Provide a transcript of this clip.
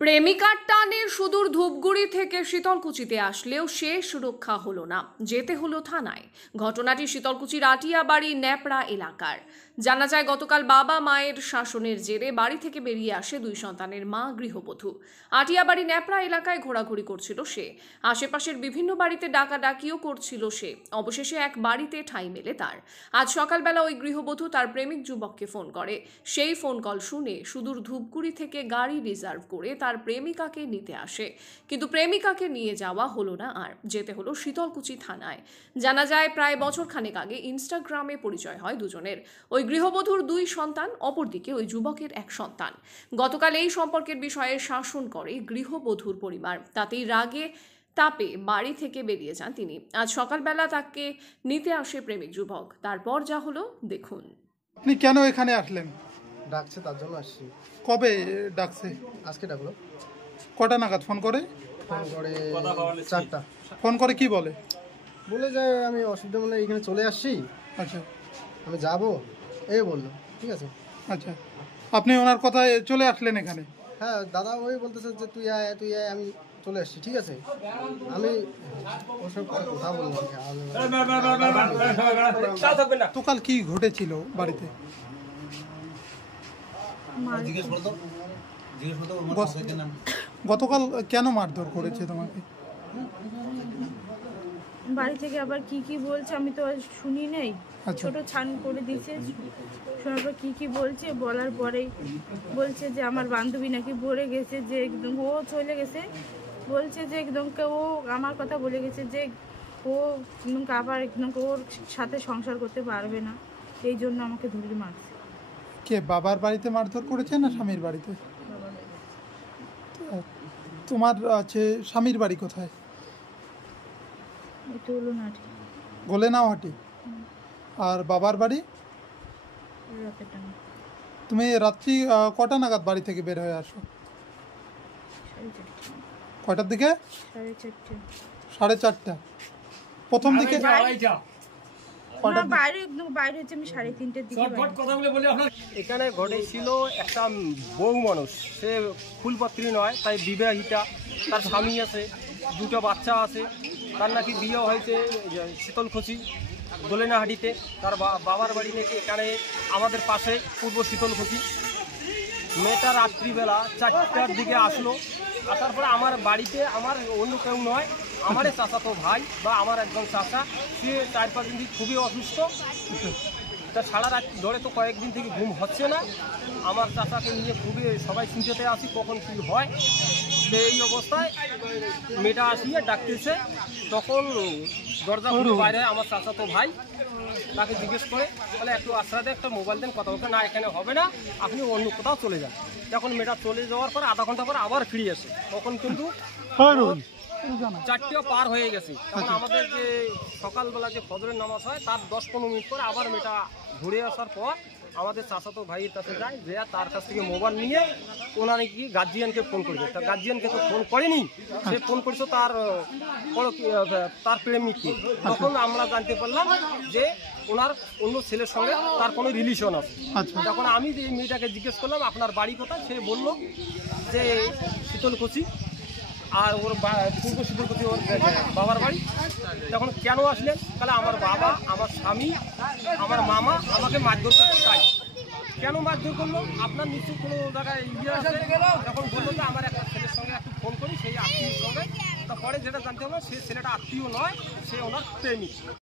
প্রেমিকার টানে সুদূর ধূপগুড়ি থেকে শীতলকুচিতে আসলেও শেষ রক্ষা হলো না, যেতে হলো থানায়। ঘটনাটি শীতলকুচির আটিয়াবাড়ি ন্যাপড়া এলাকার। জানা যায়, গতকাল বাবা মায়ের শাসনের জেরে বাড়ি থেকে বেরিয়ে আসে দুই সন্তানের মা গৃহবধূ। আটিয়াবাড়ি ন্যাপড়া এলাকায় ঘোরাঘুরি করছিল সে। আশেপাশের বিভিন্ন বাড়িতে ডাকাডাকিও করছিল সে। অবশেষে এক বাড়িতে ঠাঁই মেলে তার। আজ সকালবেলা ওই গৃহবধূ তার প্রেমিক যুবককে ফোন করে। সেই ফোন কল শুনে সুদূর ধূপগুড়ি থেকে গাড়ি রিজার্ভ করে তার প্রেমিকাকে নিতে আসে, কিন্তু প্রেমিকাকে নিয়ে যাওয়া হলো না, আর যেতে হলো শীতলকুচি থানায়। জানা যায়, প্রায় বছরখানেক আগে ইনস্টাগ্রামে পরিচয় হয় দুজনের। ওই গৃহবধূর দুই সন্তান, অপরদিকে ওই যুবকের এক সন্তান। গতকাল এই সম্পর্কের বিষয়ে শাসন করে গৃহবধূর পরিবার। তাতেই রাগে তাপে বাড়ি থেকে বেরিয়ে যান তিনি। আজ সকালবেলা তাকে নিতে আসে প্রেমিক যুবক। তারপর যা হলো দেখুন। আপনি কেন এখানে আসলেন? ডাকছে, তার জন্য আসছি। কবে ডাকছে? আজকে ডাকলো। কটা নাগাদ ফোন করে? ফোন করে 4টা। ফোন করে কি বলে? বলে যে আমি অসুবিধা মনে এখানে চলে আসছি, আচ্ছা, আমি যাবো, এই বললো। ঠিক আছে, আচ্ছা, আপনি ওনার কথায় চলে আসলেন এখানে? হ্যাঁ, দাদা ওই বলতেছে যে তুই আয়, আমি চলে আসছি। ঠিক আছে, আমি ওসব কথা বলবো। গতকাল কি ঘটেছিল বাড়িতে? গতকাল কেন মারধর করেছে তোমাকে? বাড়ি থেকে আবার কি কি বলছে আমি তো শুনি নাই। আচ্ছা। ছোট ছান করে দিয়েছে, শোনার পর কি কি বলছে, বলার পরেই বলছে যে আমার বান্ধবী নাকি বলে গেছে যে একদম ও চলে গেছে। বলছে যে একদম ও আমার কথা বলে গেছে যে ও একদম আবার একদম ওর সাথে সংসার করতে পারবে না, এই জন্য আমাকে ধরে মারছে। কে বাবার বাড়িতে মারধর করেছে না স্বামীর বাড়িতে? তোমার আছে স্বামীর বাড়ি কোথায়? গোলেনাওহাটি। আর বাবার বাড়ি? তুমি রাত্রি কটা নাগাদ বাড়ি থেকে বের হয়ে আসো? কয়টার দিকে? 4:30। প্রথম দিকে এখানে ঘটেছিল একটা বউ মানুষ, সে ফুলপাত্রী নয়, তাই বিবাহিতা, তার স্বামী আছে, দুটো বাচ্চা আছে। তার নাকি বিয়ে হয়েছে শীতলকুচি দোলেনাহাটিতে। তার বাবার বাড়ি নাকি এখানে আমাদের পাশে পূর্ব শীতলকুচি। মেয়েটা রাত্রিবেলা 4টার দিকে আসলো। আসার পরে আমার বাড়িতে, আমার অন্য কেউ নয়, আমার চাচাতো ভাই বা আমার একজন চাচা, সে 4-5 দিন থেকে খুবই অসুস্থ। তা সারা রাত ধরে তো কয়েকদিন থেকে ঘুম হচ্ছে না। আমার চাচাকে নিয়ে খুবই সবাই চিন্তাতে আসি কখন কী হয়। এই অবস্থায় মেয়েটা আসিয়ে ডাকতেছে, তখন দরজা খুলে বাইরে আমার চাচাতো ভাই তাকে জিজ্ঞেস করে, বলে একটু আশ্রয় একটা মোবাইল দেন, কথা বলতে। না, এখানে হবে না, আপনি অন্য কোথাও চলে যান। যখন মেয়েটা চলে যাওয়ার পর আধা ঘন্টা পর আবার ফিরে আসে, তখন কিন্তু 4টা পার হয়ে গেছে। তখন আমাদের যে সকালবেলা যে ফজরের নামাজ হয় তার 10-15 মিনিট পর আবার মেয়েটা ঘুরে আসার পর আমাদের চাচাতো ভাইয়ের কাছে যায়, যে তার কাছ থেকে মোবাইল নিয়ে ওনার কি গার্জিয়ানকে ফোন করবে। তার গার্জিয়ানকে তো ফোন করেনি, সে ফোন করেছে তার প্রেমিককে। তখন আমরা জানতে পারলাম যে ওনার অন্য ছেলের সঙ্গে তার কোনো রিলেশন আছে। তখন আমি এই মেয়েটাকে জিজ্ঞেস করলাম আপনার বাড়ি কোথায়, সে বললো যে শীতলকুচি, আর ওর পূর্ব শীতলকুচি ওর বাবার বাড়ি। তখন কেন আসলেন? তাহলে আমার বাবা, আমার স্বামী, আমার মামা আমাকে মারধর করতে চাই। কেন মারধর করলো? আপনার নিশ্চয়ই কোনো জায়গায় ইয়ে আছে। তখন বললো যে আমার একটা ছেলের সঙ্গে একটু ফোন করি, সেই আত্মীয়ের সঙ্গে। তারপরে যেটা জানতে হলো, সে ছেলেটা আত্মীয় নয়, সে ওনার প্রেমিক।